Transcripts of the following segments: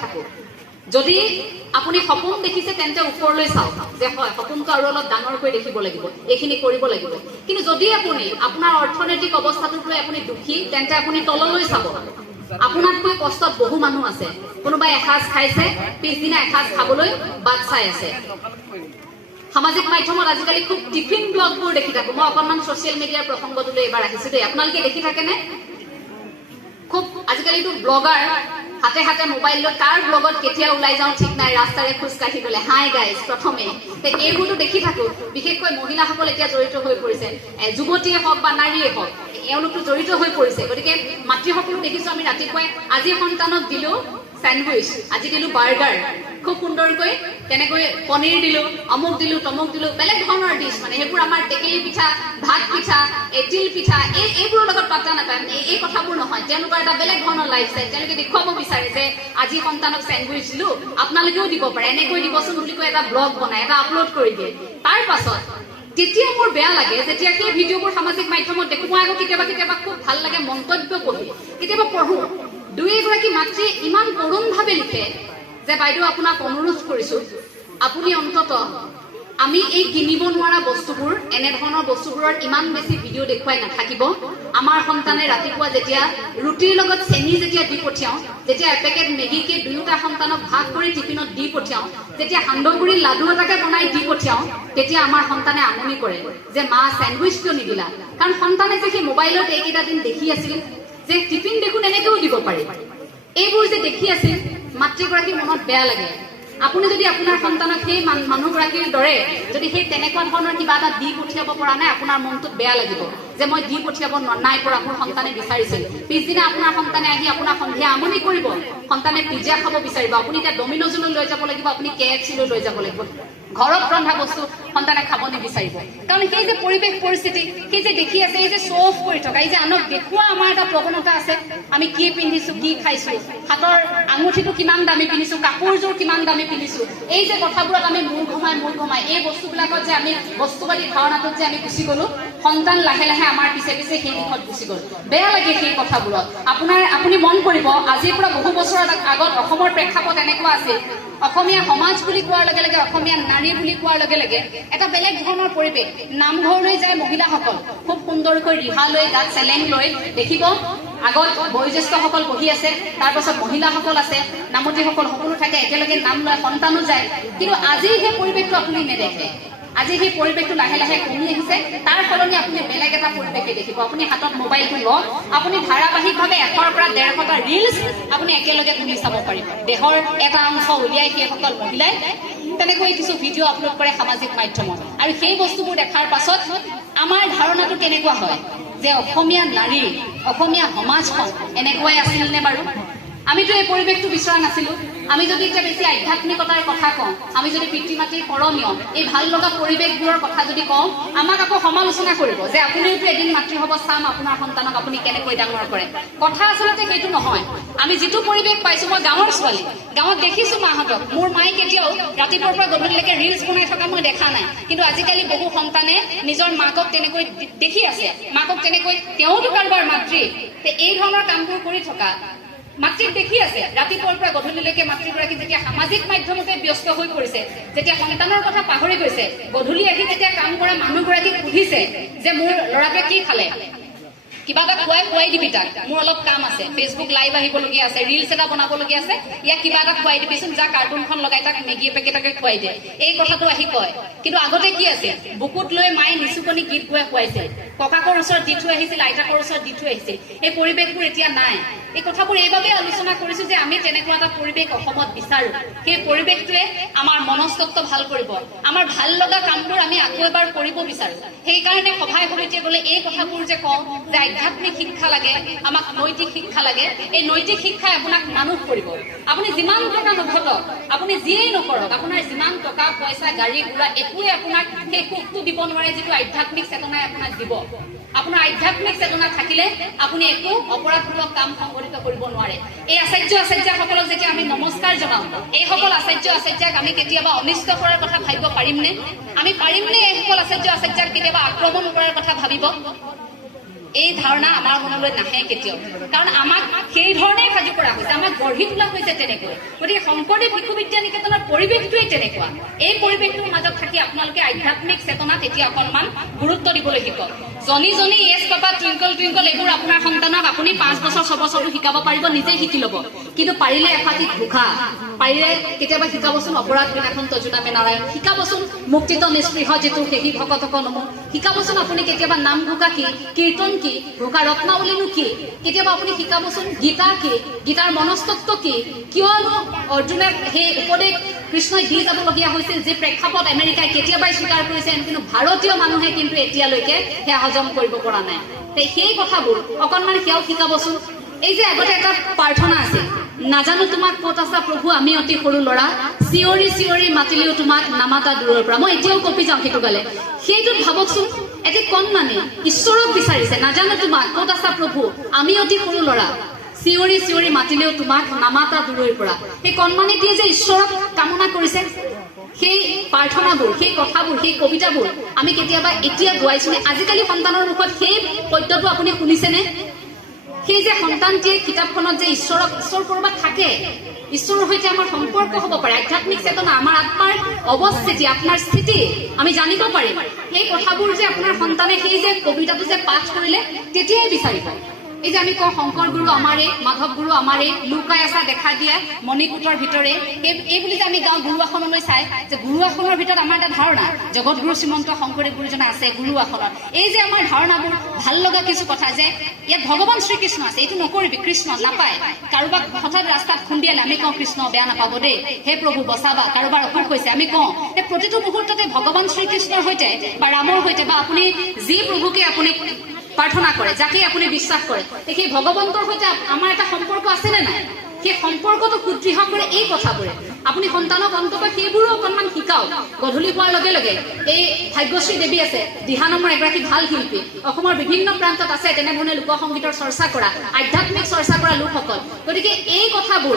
থাকো। যদি আপুনি সপোন দেখিছে, তেন্তে ওপৰলৈ চাওক। যে হয়, সপোনটো আৰু অলপ ডাঙৰকৈ দেখিব লাগিব, এইখিনি কৰিব লাগিব। কিন্তু যদি আপুনি আপোনাৰ অৰ্থনৈতিক অৱস্থাটোক লৈ আপুনি দুখী, তেন্তে আপুনি তললৈ চাব। আপোনাতকৈ কষ্টত বহু মানুহ আছে। কোনোবাই এসাঁজ খাইছে, পিছদিনা এসাঁজ খাবলৈ বাট চাই আছে। সামাজিক মাধ্যমত আজিকালি খুব টিফিন ব্লগবোৰ দেখি থাকো। মই অকণমান ছচিয়েল মিডিয়াৰ প্ৰসংগটোলৈ এইবাৰ আহিছো দেই। আপোনালোকে দেখি থাকেনে? খুব আজিকালিতো ব্লগাৰ হাতে হাতে মোবাইল লৈ কাৰ ব্লগত কেতিয়া ওলাই যাওঁ ঠিক নাই ৰাস্তাৰে খোজ কাঢ়ি গলে হাই গাইজ প্ৰথমে। এইবোৰতো দেখি থাকো। বিশেষকৈ মহিলাসকল এতিয়া জড়িত হৈ পৰিছে। যুৱতীয়ে হওক বা নাৰীয়ে হওক এওঁলোকতো জড়িত হৈ পৰিছে। গতিকে মাতৃসকলো দেখিছো আমি ৰাতিপুৱাই আজি সন্তানক দিলো। চেণ্ডউইচ আজি দিলো বাৰ্গাৰ। খুব সুন্দৰকৈ তেনেকৈ পনীৰ দিলো, অমুক দিলো, তমুক দিলো, বেলেগ ধৰণৰ ডিছ মানে সেইবোৰ আমাৰ টেকেলি পিঠা, ভাত পিঠা তিল পিঠা, এই এইবোৰৰ লগত পাত্তা নাপায় এই এই কথাবোৰ নহয়। তেওঁলোকৰ এটা বেলেগ ধৰণৰ লাইফষ্টাইল তেওঁলোকে দেখুৱাব বিচাৰে যে আজি সন্তানক চেণ্ডউইচ দিলো, আপোনালোকেও দিব পাৰে, এনেকৈ দিবচোন বুলি কৈ এটা ব্লগ বনাই, এটা আপলোড কৰি দিয়ে। তাৰ পাছত, তেতিয়া মোৰ বেয়া লাগে যেতিয়া সেই ভিডিঅ'বোৰ সামাজিক মাধ্যমত দেখো, মই আকৌ কেতিয়াবা কেতিয়াবা খুব ভালো লাগে মন্তব্য পঢ়ি। কেতিয়াবা পঢ়ো দুই এগৰাকী মাতৃয়ে ইমান কৰুণভাৱে লিখে যে, বাইদেউ, আপোনাক অনুৰোধ কৰিছো, আপুনি অন্তত আমি এই কিনিব নোৱাৰা বস্তুবোৰ, এনেধৰণৰ বস্তুবোৰৰ ইমান বেছি ভিডিঅ' দেখুৱাই নাথাকিব। আমাৰ সন্তানে ৰাতিপুৱা যেতিয়া ৰুটিৰ লগত চেনি যেতিয়া দি পঠিয়াওঁ, যেতিয়া এপেকেট মেগীকে দুয়োটা সন্তানক ভাগ কৰি টিফিনত দি পঠিয়াওঁ, যেতিয়া সান্দহগুৰি লাডু এটাকে বনাই দি পঠিয়াওঁ, তেতিয়া আমাৰ সন্তানে আমনি কৰে যে, মা চেণ্ডউইচ কিয় নিদিলা। কাৰণ সন্তানে যে সেই মোবাইলত এইকেইটা দিন দেখি আছিল যে টিফিন দেখোন এনেকেও দিব পাৰি। এইবোৰ যে দেখি আছিল, মাতৃগৰাকীৰ মনত বেয়া লাগে। আপুনি যদি আপোনাৰ সন্তানক সেই মান- মানুহগৰাকীৰ দৰে যদি সেই তেনেকুৱা ধৰণৰ কিবা এটা দি পঠিয়াব পৰা নাই, আপোনাৰ মনটোত বেয়া লাগিব। যে মই দি পঠিয়াব নাই পৰা মোৰ সন্তানে বিচাৰিছিল। পিছদিনা আপোনাৰ সন্তানে আহি আপোনাৰ সন্ধিয়া আমনি কৰিব। সন্তানে পিজ্জা খাব বিচাৰিব। আপুনি এতিয়া ডমিনজলৈ লৈ যাব লাগিব, আপুনি কে এফ চিলৈ লৈ যাব লাগিব। ঘৰত ৰন্ধা বস্তু সন্তানে খাব নিবিচাৰিব। কাৰণ সেই যে পৰিৱেশ পৰিস্থিতি, সেই যে দেখি আছে, এই যে শ্ব' অফ কৰি থকা, এই যে আনক দেখুওৱা আমাৰ এটা প্ৰৱণতা আছে, আমি কি পিন্ধিছো, কি খাইছো, হাতৰ আঙুঠিটো কিমান দামী পিন্ধিছো, কাপোৰযোৰ কিমান দামী পিন্ধিছো, এই যে কথাবোৰত আমি মূৰ ঘমাই মূৰ ঘমাই, এই বস্তুবিলাকত যে আমি, বস্তুবাদী ধাৰণাটোত যে আমি গুচি গলো সন্তান লাহে লাহে আমাৰ পিছে পিছে সেই দিশত গুচি গ'ল। বেয়া লাগে সেই কথাবোৰত। আপোনাৰ আপুনি মন কৰিব আজিৰ পৰা বহু বছৰৰ আগত অসমৰ প্ৰেক্ষাপট এনেকুৱা আছিল। অসমীয়া সমাজ বুলি কোৱাৰ লগে লগে অসমীয়া নাৰী বুলি কোৱাৰ লগে লগে এটা বেলেগ ধৰণৰ পৰিৱেশ। নামঘৰলৈ যায় মহিলাসকল। খুব সুন্দৰকৈ ৰিহা লৈ গাত চেলেং লৈ দেখিব? আগত বয়োজ্যেষ্ঠসকল বহি আছে তাৰ পাছত মহিলাসকল আছে নামতীসকল সকলো থাকে একেলগে নাম লয় সন্তানো যায়। কিন্তু আজি সেই পৰিৱেশটো আপুনি নেদেখে। আজি সেই পৰিৱেশটো লাহে লাহে কমি আহিছে। তাৰ সলনি আপুনি বেলেগ এটা পৰিৱেশে দেখিব। আপুনি হাতত মোবাইলটো লওক আপুনি ধাৰাবাহিকভাৱে এশৰ পৰা ডেৰশটা ৰিলচ আপুনি একেলগে তুলি চাব পাৰিব। দেহৰ এটা অংশ উলিয়াই সেইসকল মহিলাই তেনেকৈ কিছু ভিডিঅ' আপলোড কৰে সামাজিক মাধ্যমত। আৰু সেই বস্তুবোৰ দেখাৰ পাছত আমাৰ ধাৰণাটো কেনেকুৱা হয় যে অসমীয়া নাৰী, অসমীয়া সমাজখন এনেকুৱাই আছিল নে বাৰু? আমিতো এই পৰিৱেশটো বিচৰা নাছিলো। আমি যদি এতিয়া বেছি আধ্যাত্মিকতাৰ কথা কওঁ, আমি যদি পিতৃ মাতৃৰ কৰণীয় এই ভালো লগা পৰিৱেশবোৰৰ কথা যদি কওঁ, আমাক আকৌ সমালোচনা কৰিব যে আপুনিওতো এদিন মাতৃ হ'ব চাম, আপোনাৰ সন্তানক আপুনি কেনেকৈ ডাঙৰ কৰে। কথা আচলতে সেইটো নহয়। আমি যিটো পৰিৱেশ পাইছো, মই গাঁৱৰ ছোৱালী। গাঁৱত দেখিছো মাহঁতক। মোৰ মায়ে কেতিয়াও ৰাতিপুৱাৰ পৰা গধূলিলৈকে ৰিলচ বনাই থকা মই দেখা নাই। কিন্তু আজিকালি বহু সন্তানে নিজৰ মাকক তেনেকৈ দেখি আছে। মাকক তেনেকৈ, তেওঁতো কাৰোবাৰ মাতৃ। এই ধৰণৰ কামবোৰ কৰি থকা মাতৃক দেখি আছে। ৰাতিপুৱাৰ পৰা গধূলিলৈকে মাতৃগৰাকী যেতিয়া সামাজিক মাধ্যমতে ব্যস্ত হৈ পৰিছে, যেতিয়া সন্তানৰ কথা পাহৰি গৈছে, গধূলি আহি যেতিয়া কাম কৰা মানুহগৰাকীক সুধিছে যে, মোৰ ল'ৰাটোৱে কি খালে? কিবা এটা খুৱাই দিবি তাক। মোৰ অলপ কাম আছে। ফেচবুক লাইভ আহিবলগীয়া আছে ৰিলছ এটা বনাবলগীয়া আছে। ইয়াক কিবা এটা খুৱাই দিবিচোন, যা কাৰ্টুনখন লগাই তাক মেগী পেকেটকে খুৱাই দিয়ে এই কথাটো আহি কয়। কিন্তু আগতে কি আছিল? বুকুত লৈ মায়ে নিচুকনি গীত গোৱাই খুৱাইছিল। ককাকৰ ওচৰত দি থৈ আহিছিল, আইতাকৰ ওচৰত দি থৈ আহিছিল। এই পৰিৱেশবোৰ এতিয়া নাই। এই কথাবোৰ এইবাবেই আলোচনা কৰিছো যে আমি তেনেকুৱা এটা পৰিৱেশ অসমত বিচাৰো, সেই পৰিৱেশটোৱে আমাৰ মনস্তত্ব ভালো কৰিব। আমাৰ ভালো লগা কামবোৰ আমি আকৌ এবাৰ কৰিব বিচাৰো। সেইকাৰণে সভাই সমিতিয়ে গলে এই কথাবোৰ যে কওঁ যে আধ্যাত্মিক শিক্ষা লাগে, আমাক নৈতিক শিক্ষা লাগে, এই নৈতিক শিক্ষাই আপোনাক মানুহ কৰিব। আপুনি যিমান টকা নঘটক, আপুনি যিয়েই নকৰক, আপোনাৰ যিমান টকা, পইচা, গাড়ী, ঘোঁৰা, একোৱে আপোনাক সেই সুখটো দিব নোৱাৰে যিটো আধ্যাত্মিক চেতনাই আপোনাক দিব। আপোনাৰ আধ্যাত্মিক চেতনা থাকিলে আপুনি একো অপৰাধমূলক কাম সংঘটিত কৰিব নোৱাৰে। এই আচাৰ্য আচাৰ্যাসকলক যেতিয়া আমি নমস্কাৰ জনাওঁ, এইসকল আচাৰ্য আচাৰ্যাক আমি কেতিয়াবা অনিষ্ট কৰাৰ কথা ভাবিব পাৰিমনে? আমি পাৰিমনে এইসকল আচাৰ্য আচাৰ্যাক কেতিয়াবা আক্ৰমণ কৰাৰ কথা ভাবিব? এই ধাৰণা আমাৰ মনলৈ নাহে কেতিয়াও। কাৰণ আমাক সেই ধৰণেই সাজু কৰা হৈছে, আমাক গঢ়ি তোলা হৈছে তেনেকৈ। গতিকে শংকৰদেৱ শিশু বিদ্যা নিকেতনৰ পৰিৱেশটোৱেই তেনেকুৱা। এই পৰিৱেশটোৰ মাজত থাকি আপোনালোকে আধ্যাত্মিক চেতনাত এতিয়া অকণমান গুৰুত্ব দিবলৈ শিকক। জনী জনী য়েছ পাপা টুইংকল টুইংকল এইবোৰ আপোনাৰ সন্তানক আপুনি পাঁচ বছৰ ছবছৰটো শিকাব পাৰিব, নিজে শিকি ল'ব। কিন্তু পাৰিলে এফাঁকি ঘোষা পাৰিলে কেতিয়াবা শিকাবচোন অপৰাধ বিনাশন তজুনামে নাৰায়ণ। শিকাবচোন মুক্তিত নিস্পৃহ যিটো সেহি ভকতক নমো। শিকাবচোন আপুনি কেতিয়াবা নাম ঘোষা কি, কীৰ্তন কি ঘোষা ৰত্নাৱলীনো কি। কেতিয়াবা আপুনি শিকাবচোন গীতা কি, গীতাৰ মনস্তত্ব কি। কিয়নো অৰ্জুনে সেই উপদেশ কৃষ্ণই দি যাবলগীয়া হৈছিল যি প্ৰেক্ষাপট আমেৰিকাই কেতিয়াবাই স্বীকাৰ কৰিছে, কিন্তু ভাৰতীয় মানুহে কিন্তু এতিয়ালৈকে সেয়া হজম কৰিব পৰা নাই। তে সেই কথাবোৰ অকণমান সেয়াও শিকাবচোন। এই যে আগতে এটা প্ৰাৰ্থনা আছিল, নাজানো তোমাক ক'ত আছা প্ৰভু, আমি অতি সৰু ল'ৰা, চিঞৰি চিঞৰি মাতিলেও তোমাক নামাতা দূৰৰ পৰা। মই এতিয়াও কপি যাওঁ সেইটো গালে। সেইটোত ভাবকচোন এটি কণমানি ঈশ্বৰক বিচাৰিছে, নাজানো তোমাক ক'ত আছা প্ৰভু, আমি অতি সৰু ল'ৰা। চিঞৰি চিঞৰি মাতিলেও তোমাক নামাতা দূৰৈৰ পৰা। সেই কণমানিটিয়ে যে ঈশ্বৰক কামনা কৰিছে? সেই প্ৰাৰ্থনাবোৰ, সেই কথাবোৰ, সেই কবিতাবোৰ আমি কেতিয়াবা এতিয়া গোৱাইছোনে? আজিকালি সন্তানৰ মুখত সেই পদ্যটো আপুনি শুনিছেনে? সেই যে সন্তানটিয়ে কিতাপখনত যে ঈশ্বৰক, ঈশ্বৰ কৰবাত থাকে, ঈশ্বৰৰ সৈতে আমাৰ সম্পৰ্ক হ'ব পাৰে, আধ্যাত্মিক চেতনা, আমাৰ আত্মাৰ অৱস্থিতি আপোনাৰ স্থিতি, আমি জানিব পাৰিম। এই কথাবোৰ যে আপোনাৰ সন্তানে সেই যে কবিতাটো যে পাঠ কৰিলে, তেতিয়াই বিচাৰিব। এই যে আমি কওঁ শংকৰ গুৰু আমাৰে মাধৱ গুৰু আমাৰে লুকাই আছা দেখা দিয়া মণিকূটৰ ভিতৰে এই এই বুলি যে আমি গাওঁ গুৰু আসনলৈ চাই যে গুৰু আসনৰ ভিতৰত আমাৰ এটা ধাৰণা জগত গুৰু শ্ৰীমন্ত শংকৰদেৱ গুৰুজনা আছে গুৰু আসনত। এই যে আমাৰ ধাৰণাবোৰ ভাল লগা কিছু কথা যে ইয়াত ভগৱান শ্ৰীকৃষ্ণ আছে এইটো নকৰিবি কৃষ্ণ নাপায়। কাৰোবাক হঠাৎ ৰাস্তাত খুন্দিয়ালে আমি কওঁ কৃষ্ণ বেয়া নাপাব দেই। হে প্ৰভু বচাবা কাৰোবাৰ অসুখ হৈছে। আমি কওঁ প্ৰতিটো মুহূৰ্ততে ভগৱান শ্ৰীকৃষ্ণৰ সৈতে বা ৰামৰ সৈতে বা আপুনি যি প্ৰভুকে আপুনি প্ৰাৰ্থনা কৰে যাকে আপুনি বিশ্বাস কৰে। সেই ভগৱন্তৰ সৈতে আমাৰ এটা সম্পৰ্ক আছেনে নাই? সেই সম্পৰ্কটো সুদৃঢ় কৰে এই কথাবোৰে। আপুনি সন্তানক অন্তত সেইবোৰো অকণমান শিকাওক। গধূলি হোৱাৰ লগে লগে এই ভাগ্যশ্ৰী দেৱী আছে দিহানামৰ এগৰাকী ভালো শিল্পী। অসমৰ বিভিন্ন প্ৰান্তত আছে, তেনেধৰণে লোকসংগীতৰ চৰ্চা কৰা, আধ্যাত্মিক চৰ্চা কৰা লোকসকল। গতিকে এই কথাবোৰ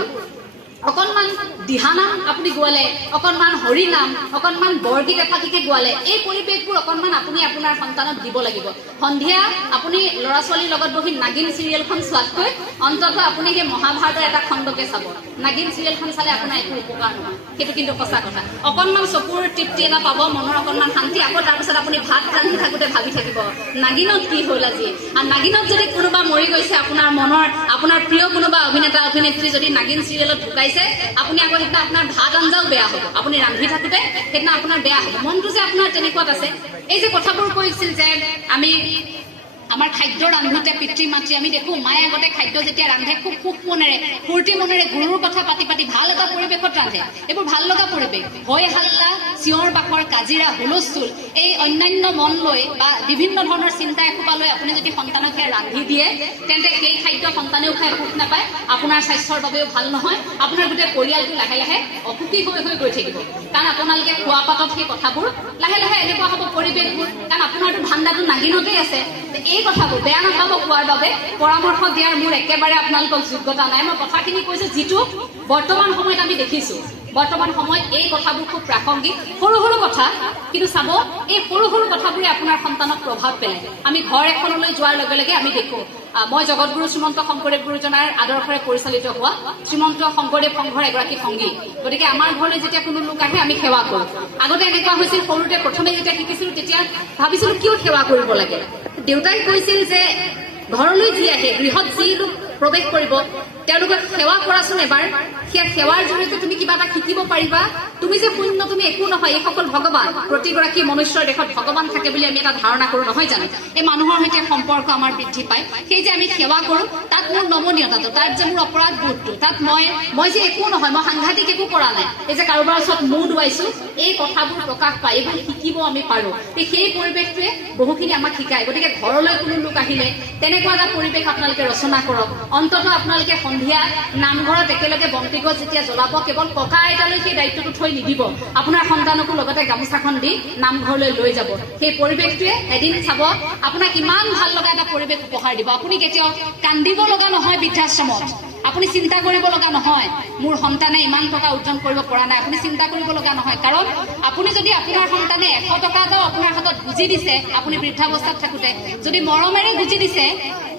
অকণমান দিহানাম আপুনি গোৱালে অকণমান হৰিনাম অকণমান বৰগীত এফাকিকে গোৱালে এই পৰিৱেশবোৰ অকণমান আপুনি আপোনাৰ সন্তানক দিব লাগিব। সন্ধিয়া আপুনি ল'ৰা ছোৱালীৰ লগত বহি নাগিন চিৰিয়েলখন চোৱাতকৈ অন্ততঃ আপুনি সেই মহাভাৰতৰ এটা খণ্ডকে চাব। নাগিন চিৰিয়েলখন চালে আপোনাৰ একো উপকাৰ নহয়। সেইটো কিন্তু সঁচা কথা। অকণমান চকুৰ তৃপ্তি এটা পাব মনৰ অকণমান শান্তি আকৌ তাৰপিছত আপুনি ভাত ৰান্ধি থাকোঁতে ভাবি থাকিব নাগিনত কি হ'ল আজি? আৰু নাগিনত যদি কোনোবা মৰি গৈছে আপোনাৰ মনৰ আপোনাৰ প্ৰিয় কোনোবা অভিনেতা অভিনেত্ৰী যদি নাগিন চিৰিয়েলত ঢুকাইছে আপুনি আকৌ সেইদিনা আপোনাৰ ভাত আঞ্জাও বেয়া হ'ব। আপুনি ৰান্ধি থাকোঁতে সেইদিনা আপোনাৰ বেয়া হ'ব। মনটো যে আপোনাৰ তেনেকুৱাত আছে। এই যে কথাবোৰ কৈছিল যে আমি আমাৰ খাদ্য ৰান্ধোতে পিতৃ, মাতৃ, আমি দেখো, মায়ে আগতে খাদ্য যেতিয়া ৰান্ধে, খুব সুখ মনেৰে, ফূৰ্তি মনেৰে গুৰুৰ কথা পাতি পাতি ভালো এটা পৰিৱেশত ৰান্ধে। এইবোৰ ভালো লগা পৰিৱেশ। হৈ হাল্লা, চিঞৰ, বাখৰ, কাজিৰা, হুলস্থুল, এই অন্যান্য মন লৈ বা বিভিন্ন ধৰণৰ চিন্তা এসোপা লৈ আপুনি যদি সন্তানক সেয়া ৰান্ধি দিয়ে, তেন্তে সেই খাদ্য সন্তানেও খাই সুখ নাপায়। আপোনাৰ স্বাস্থ্যৰ বাবেও ভালো নহয়। আপোনাৰ গোটেই পৰিয়ালটো লাহে লাহে অসুখী হৈ হৈ গৈ থাকিব। কাৰণ আপোনালোকে খোৱা পাতত সেই কথাবোৰ লাহে লাহে এনেকুৱা হ'ব পৰিৱেশবোৰ। কাৰণ আপোনাৰতো ধান্দাটো নাগিনতেই আছে। এই কথাবোৰ বেয়া নাপাব কোৱাৰ বাবে পৰামৰ্শ দিয়াৰ মোৰ একেবাৰে আপোনালোকক যোগ্যতা নাই। মই কথাখিনি কৈছো যিটো বৰ্তমান সময়ত আমি দেখিছো। বৰ্তমান সময়ত এই কথাবোৰ খুব প্ৰাসংগিক সৰু সৰু কথা। কিন্তু চাব এই সৰু সৰু কথাবোৰে আপোনাৰ সন্তানক প্ৰভাৱ পেলায়। আমি ঘৰ এখনলৈ যোৱাৰ লগে লগে আমি দেখো মই জগতগুৰু শ্ৰীমন্ত শংকৰদেৱ গুৰুজনাৰ আদৰ্শৰে পৰিচালিত হোৱা শ্ৰীমন্ত শংকৰদেৱ সংঘৰ এগৰাকী সংগী। গতিকে আমাৰ ঘৰলৈ যেতিয়া কোনো লোক আহে আমি সেৱা কৰোঁ। আগতে এনেকুৱা হৈছিল সৰুতে প্ৰথমে যেতিয়া শিকিছিলো তেতিয়া ভাবিছিলো কিয় সেৱা কৰিব লাগে? দেউতাই কৈছিল যে ঘৰলৈ যি আহে গৃহত যি লোক প্ৰৱেশ কৰিব। তেওঁলোকক সেৱা কৰাচোন এবাৰ। সেয়া সেৱাৰ জৰিয়তে তুমি কিবা এটা শিকিব পাৰিবা। তুমি যে শূন্য তুমি একো নহয় এইসকল ভগৱান প্ৰতিগৰাকী মনুষ্যৰ দেশত ভগৱান থাকে বুলি আমি এটা ধাৰণা কৰো, নহয় জানো? এই মানুহৰ সৈতে সম্পৰ্ক আমাৰ বৃদ্ধি পায়। সেই যে আমি সেৱা কৰো, তাত মোৰ নমনীয়তাটো, তাত যে মোৰ অপৰাধ বোধটো, তাত মই মই যে একো নহয়, মই সাংঘাতিক একো কৰা নাই। এই যে কাৰোবাৰ ওচৰত মূৰ দুৱাইছো, এই কথাবোৰ প্ৰকাশ পায়, এইবোৰ শিকিব আমি পাৰো। এই সেই পৰিৱেশটোৱে বহুখিনি আমাক শিকায়। গতিকে ঘৰলৈ কোনো লোক আহিলে, তেনেকুৱা এটা পৰিৱেশ আপোনালোকে ৰচনা কৰক। অন্ততঃ আপোনালোকে সন্ধিয়া নামঘৰত একেলগে বন্তিগছ যেতিয়া জ্বলাব, কেৱল ককা আইতালৈ সেই দায়িত্বটো থৈ নিদিব। আপোনাৰ সন্তানকো লগতে গামোচাখন দি নামঘৰলৈ লৈ যাব। সেই পৰিৱেশটোৱে এদিন চাব, আপোনাক ইমান ভালো লগা এটা পৰিৱেশ উপহাৰ দিব। আপুনি কেতিয়াও কান্দিব লগা নহয় বৃদ্ধাশ্ৰমত। আপুনি চিন্তা কৰিব লগা নহয়। মোৰ সন্তানে ইমান টকা উৰ্জন কৰিব পৰা নাই। আপুনি চিন্তা কৰিব লগা নহয়। কাৰণ, আপুনি যদি আপোনাৰ সন্তানে এশ টকা এটাও আপোনাৰ হাতত গুজি দিছে, আপুনি বৃদ্ধাৱস্থাত থাকোতে, যদি মৰমেৰে গুজি দিছে,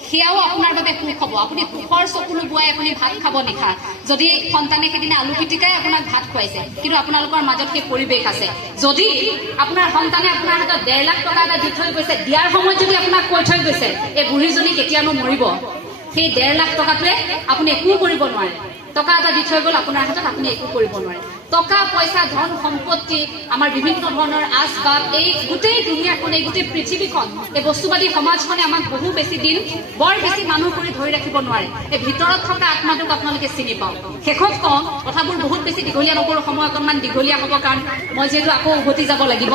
সেয়াও আপোনাৰ বাবে সুখ হ'ব। আপুনি সুখৰ চকুলো বোৱাই আপুনি ভাত খাব নিশা। যদি সন্তানে সেইদিনা আলু পিটিকাই আপোনাক ভাত খুৱাইছে, কিন্তু আপোনালোকৰ মাজত সেই পৰিৱেশ আছে। যদি আপোনাৰ সন্তানে আপোনাৰ হাতত ডেৰ লাখ টকা এটা দি থৈ গৈছে, দিয়াৰ সময়ত যদি আপোনাক কৈ থৈ গৈছে, এই বুঢ়ীজনী কেতিয়ানো মৰিব? সেই ডেৰ লাখ টকাটোৱে আপুনি একো কৰিব নোৱাৰে। টকা এটা দি থৈ গ'ল আপোনাৰ হাতত আপুনি একো কৰিব নোৱাৰে। টকা পইচা ধন সম্পত্তি আমাৰ বিভিন্ন ধৰণৰ আচবাব এই গোটেই দুনীয়াখন এই গোটেই পৃথিৱীখন এই বস্তুবাদী সমাজখনে আমাক বহু বেছি দিন বৰ বেছি মানুহ কৰি ধৰি ৰাখিব নোৱাৰে। এই ভিতৰত থকা আত্মাটোক আপোনালোকে চিনি পাওক। শেষত কওঁ কথাবোৰ বহুত বেছি দীঘলীয়া নকৰোঁ সময় অকণমান দীঘলীয়া হ'ব কাৰণ মই যিহেতু আকৌ উভতি যাব লাগিব।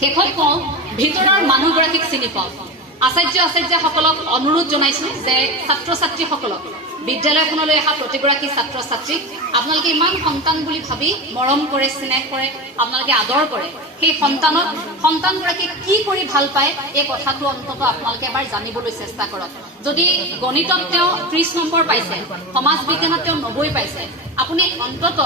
শেষত কওঁ ভিতৰৰ মানুহগৰাকীক চিনি পাওক। আচাৰ্য আচাৰ্যসকলক অনুৰোধ জনাইছো যে ছাত্ৰ ছাত্ৰীসকলক বিদ্যালয়খনলৈ অহা প্ৰতিগৰাকী ছাত্ৰ ছাত্ৰীক আপোনালোকে ইমান সন্তান বুলি ভাবি মৰম কৰে স্নেহ কৰে আপোনালোকে আদৰ কৰে সেই সন্তানক সন্তানগৰাকীক কি কৰি ভাল পায় এই কথাটো অন্তত আপোনালোকে এবাৰ জানিবলৈ চেষ্টা কৰক। যদি গণিতত তেওঁ ত্ৰিশ নম্বৰ পাইছে সমাজ বিজ্ঞানত তেওঁ নব্বৈ পাইছে আপুনি অন্তত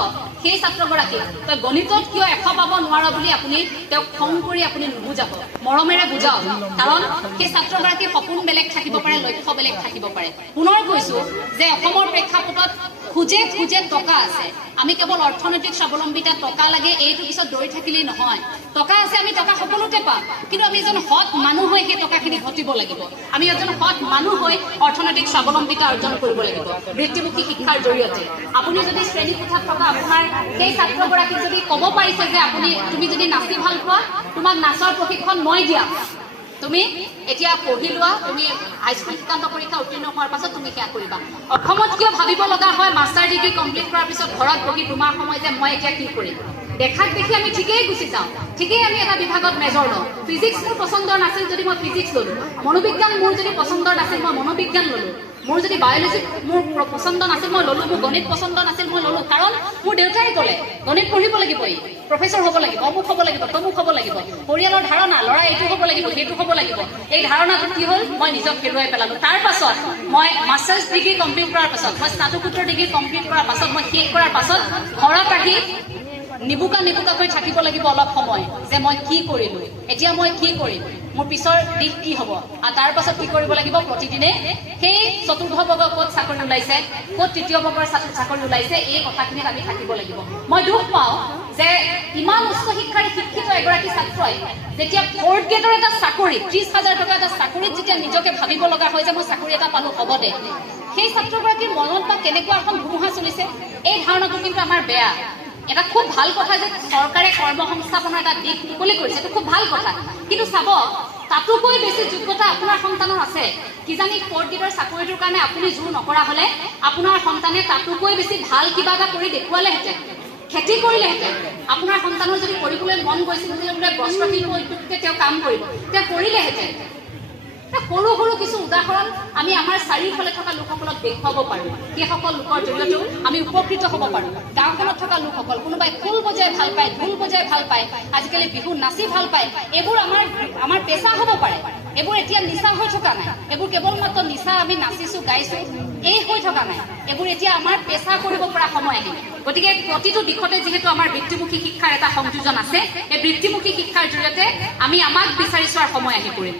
সেই ছাত্ৰগৰাকীক তই গণিতত কিয় এশ পাব নোৱাৰ বুলি আপুনি তেওঁক খং কৰি আপুনি নুবুজাব মৰমেৰে বুজাওক কাৰণ সেই ছাত্ৰগৰাকীৰ সপোন বেলেগ থাকিব পাৰে লক্ষ্য বেলেগ থাকিব পাৰে। পুনৰ কৈছো যে অসমৰ প্ৰেক্ষাপটত খোজে খোজে টকা আছে। আমি কেৱল অৰ্থনৈতিক স্বাৱলম্বিতা, টকা লাগে, এইটো পিছত দৌৰি থাকিলেই নহয়। টকা আছে, আমি টকা সকলোতে পাম। কিন্তু আমি এজন সৎ মানুহ হৈ সেই টকাখিনি ঘটিব লাগিব। আমি এজন সৎ মানুহ হৈ অৰ্থনৈতিক স্বাৱলম্বিতা অৰ্জন কৰিব লাগিব। বৃত্তিমুখী শিক্ষাৰ জৰিয়তে। আপুনি যদি শ্ৰেণীকোঠাত থকা আপোনাৰ সেই ছাত্ৰগৰাকীক যদি ক'ব পাৰিছে যে আপুনি তুমি যদি নাচি ভালো পোৱা, তোমাক নাচৰ প্ৰশিক্ষণ মই দিয়াম। তুমি এতিয়া পঢ়ি লোৱা, তুমি হাইস্কুল শিক্ষান্ত পৰীক্ষা উত্তীৰ্ণ হোৱাৰ পাছত তুমি সেয়া কৰিবা। অসমত কিয় ভাবিব লগা হয় মাষ্টাৰ ডিগ্ৰী কমপ্লিট কৰাৰ পিছত ঘৰত বহি তোমাৰ সময় যে মই এতিয়া কি কৰিম? দেখাক দেখি আমি ঠিকেই গুচি যাওঁ। ঠিকেই আমি এটা বিভাগত মেজৰ লওঁ। ফিজিক্স মোৰ পচন্দৰ নাছিল যদি মই ফিজিক্স ল'লো। মনোবিজ্ঞান মোৰ যদি পচন্দৰ নাছিল, মই মনোবিজ্ঞান ল'লো। মোৰ যদি বায়'লজি মোৰ পচন্দ নাছিল মই ল'লো মোৰ গণিত পচন্দ নাছিল মই ল'লো। কাৰণ মোৰ দেউতাই ক'লে গণিত পঢ়িব লাগিব ই। প্ৰফেচৰ হ'ব লাগিব অমুক হ'ব লাগিব তমুক হ'ব লাগিব। পৰিয়ালৰ ধাৰণা ল'ৰা এইটো হ'ব লাগিব সেইটো হ'ব লাগিব। এই ধাৰণাটো কি হ'ল? মই নিজক হেৰুৱাই পেলালো। তাৰ পাছত মই মাষ্টাৰ্ছ ডিগ্ৰী কমপ্লিট কৰাৰ পাছত মই স্নাতকোত্তৰ ডিগ্ৰী কমপ্লিট কৰাৰ পাছত মই শেষ কৰাৰ পাছত ঘৰত আহি নিবুকা নিবুকাকৈ থাকিব লাগিব অলপ সময় যে মই কি কৰিলো। এতিয়া মই কি কৰিম? মোৰ পিছৰ দিশ কি হ'ব? আৰু তাৰ পাছত কি কৰিব লাগিব প্ৰতিদিনে? সেই চতুৰ্থ বৰ্গৰ ক'ত চাকৰি ওলাইছে? ক'ত তৃতীয় বৰ্গৰ চাক- চাকৰি ওলাইছে? এই কথাখিনিত আমি থাকিব লাগিব। মই দুখ পাওঁ যে ইমান উচ্চ শিক্ষাৰে শিক্ষিত এগৰাকী ছাত্ৰই যেতিয়া ফ'ৰ্থ গ্ৰেডৰ এটা চাকৰি, ত্ৰিশ হাজাৰ টকা এটা চাকৰিত যেতিয়া নিজকে ভাবিব লগা হয় যে মই চাকৰি এটা পালো, হ'ব দে। সেই ছাত্ৰগৰাকীৰ মনত বা কেনেকুৱা এখন ধুমুহা চলিছে? এই ধাৰণাটো কিন্তু আমাৰ বেয়া। এটা খুব ভালো কথা যে চৰকাৰে কৰ্মসংস্থাপনৰ এটা দিশ মুকলি কৰিছে এইটো খুব ভালো কথা। কিন্তু চাব, তাতোকৈ বেছি যোগ্যতা আপোনাৰ সন্তানৰ আছে। কিজানি ফ'ৰ্থ গ্ৰেডৰ চাকৰিটোৰ কাৰণে আপুনি জোৰ নকৰা হলে আপোনাৰ সন্তানে তাতোকৈ বেছি ভালো কিবা এটা কৰি দেখুৱালেহেঁতেন। খেতি কৰিলেহেঁতেন। আপোনাৰ সন্তানৰ যদি কৰিবলৈ মন গৈছিল বোলে বস্ত্ৰ শিল্প উদ্যোগতে তেওঁ কাম কৰিব। তেওঁ কৰিলেহেঁতেন। এটা সৰু সৰু কিছু উদাহৰণ আমি আমাৰ চাৰিওফালে থকা লোকসকলক দেখুৱাব পাৰোঁ। সেইসকল লোকৰ জৰিয়তেও আমি উপকৃত হ'ব পাৰোঁ। গাঁওখনত থকা লোকসকল, কোনোবাই খোল বজাই ভালো পায়, ঢোল বজাই ভালো পায়, আজিকালি বিহু নাচি ভালো পায়, এইবোৰ আমাৰ আমাৰ পেচা হ'ব পাৰে। এইবোৰ এতিয়া নিচা হৈ থকা নাই। এইবোৰ কেৱল মাত্ৰ নিচা আমি নাচিছো, গাইছো, এই হৈ থকা নাই। এইবোৰ এতিয়া আমাৰ পেচা কৰিব পৰা সময় আহিল গতিকে প্ৰতিটো দিশতে যিহেতু আমাৰ বৃত্তিমুখী শিক্ষাৰ এটা সংযোজন আছে এই বৃত্তিমুখী শিক্ষাৰ জৰিয়তে আমি আমাক বিচাৰি চোৱাৰ সময় আহি পৰিল।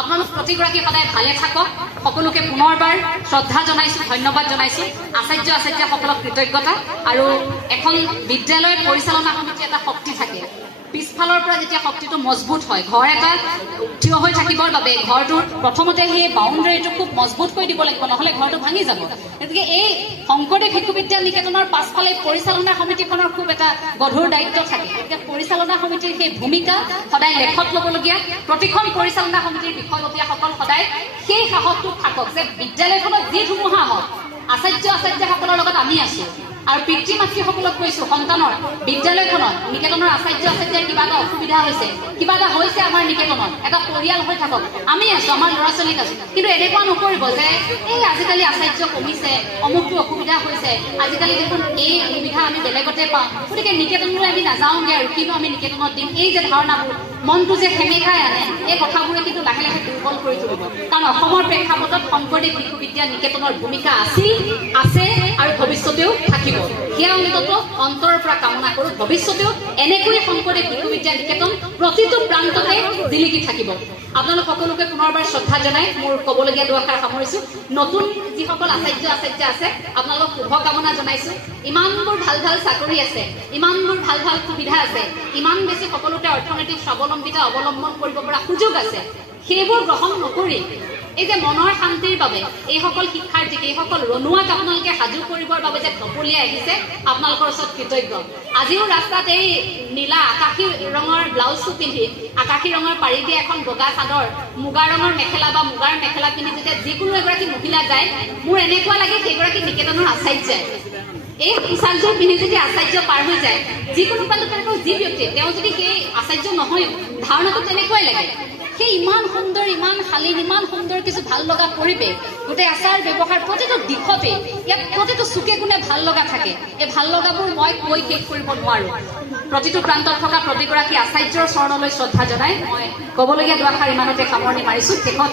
আপোনালোক প্ৰতিগৰাকী সদায় ভালে থাকক। সকলোকে পুনৰবাৰ শ্ৰদ্ধা জনাইছো, ধন্যবাদ জনাইছো। আচাৰ্য, আচাৰ্যসকলক কৃতজ্ঞতা। আৰু এখন বিদ্যালয়ত পৰিচালনা সমিতি এটা শক্তি থাকে। পিছফালৰ পৰা যেতিয়া শক্তিটো মজবুত হয়, ঘৰ এটা থিয় হৈ থাকিবৰ বাবে ঘৰটোৰ প্ৰথমতে সেই বাউণ্ডেৰীটো খুব মজবুত কৰি দিব লাগিব, নহলে ঘৰটো ভাঙি যাব। গতিকে এই শংকৰদেৱ শিশু বিদ্যা নিকেতনৰ পাছফালে পৰিচালনা সমিতিখনৰ খুব এটা গধুৰ দায়িত্ব থাকে। গতিকে পৰিচালনা সমিতিৰ সেই ভূমিকা সদায় লেখত ল'বলগীয়া, প্ৰতিখন পৰিচালনা সমিতিৰ বিষয়ববীয়াসকল সদায় সেই সাহসটোত থাকক যে বিদ্যালয়খনত যি ধুমুহা হওক আচাৰ্য আচাৰ্যসকলৰ লগত আমি আছো। আৰু পিতৃ মাতৃসকলক কৈছো, সন্তানৰ, বিদ্যালয়খনত নিকেতনৰ আচাৰ্য আচাৰ্যৰ কিবা এটা অসুবিধা হৈছে, কিবা এটা হৈছে আমাৰ নিকেতনত, এটা পৰিয়াল হৈ থাকক, আমি আছো, আমাৰ ল'ৰা ছোৱালীক আছো। কিন্তু এনেকুৱা নকৰিব যে, এই আজিকালি আচাৰ্য কমিছে, অমুকটো অসুবিধা হৈছে, আজিকালি দেখোন এই সুবিধা আমি বেলেগতে পাওঁ। গতিকে নিকেতনলৈ আমি নাযাওঁগে আৰু কিনো আমি নিকেতনত দিম, এই যে ধাৰণাবোৰ মনটো যে সেমেকাই আনে, এই কথাবোৰে কিন্তু লাহে লাহে দুৰ্বল কৰি তুলিব। কাৰণ অসমৰ প্ৰেক্ষাপটত শংকৰদেৱ শিশু বিদ্যা নিকেতনৰ ভূমিকা আছিল, আছে আৰু ভৱিষ্যতেও থাকিব। সেয়া অন্তত অন্তৰৰ পৰা কামনা কৰোঁ। ভৱিষ্যতেও এনেকৈয়ে শংকৰদেৱ শিশু বিদ্যা নিকেতন প্ৰতিটো প্ৰান্ততে জিলিকি থাকিব। আপোনালোক সকলোকে পুনৰবাৰ শ্ৰদ্ধা জনাই মোৰ ক'বলগীয়া দুআষাৰ সামৰিছোঁ। নতুন যিসকল আচাৰ্য আচাৰ্য আছে আপোনালোকক শুভকামনা জনাইছোঁ। ইমানবোৰ ভালো ভালো চাকৰি আছে, ইমানবোৰ ভালো ভালো সুবিধা আছে, ইমান বেছি সকলোতে অৰ্থনৈতিক স্বাৱলম্বিতা অৱলম্বন কৰিব পৰা সুযোগ আছে। সেইবোৰ গ্ৰহণ নকৰি এই যে মনৰ শান্তিৰ বাবে এইসকল শিক্ষাৰ্থীক এইসকল ৰণুৱাক আপোনালোকে সাজু কৰিবৰ বাবে যে ঢপলিয়াই আহিছে আপোনালোকৰ ওচৰত কৃতজ্ঞ। আজিও ৰাস্তাত এই নীলা আকাশী ৰঙৰ ব্লাউজটো পিন্ধি আকাশী ৰঙৰ পাৰি দিয়া এখন বগা চাদৰ মুগা ৰঙৰ মেখেলা বা মুগাৰ মেখেলা পিন্ধি যেতিয়া যিকোনো এগৰাকী মহিলা যায় মোৰ এনেকুৱা লাগে সেইগৰাকী নিকেতনৰ আচাৰ্যাই এই পোচাকযোৰ পিন্ধি যদি আচাৰ্য পাৰ হৈ যায় যিকোনো তেনেকৈ যি ব্যক্তি তেওঁ যদি সেই আচাৰ্য নহয়ও ধাৰণাটো তেনেকুৱাই লাগে। সেই ইমান সুন্দৰ ইমান শালীন ইমান সুন্দৰ কিছু ভাল লগা পৰিৱেশ গোটেই আচাৰ ব্যৱহাৰ প্ৰতিটো দিশতে ইয়াত প্ৰতিটো চুকে কোণে ভাল লগা থাকে। এই ভাল লগাবোৰ মই কৈ শেষ কৰিব নোৱাৰো। প্ৰতিটো প্ৰান্তত থকা প্ৰতিগৰাকী আচাৰ্যৰ চৰণলৈ শ্ৰদ্ধা জনাই মই ক'বলগীয়া দুআষাৰ ইমানতে সামৰণি মাৰিছো। শেষত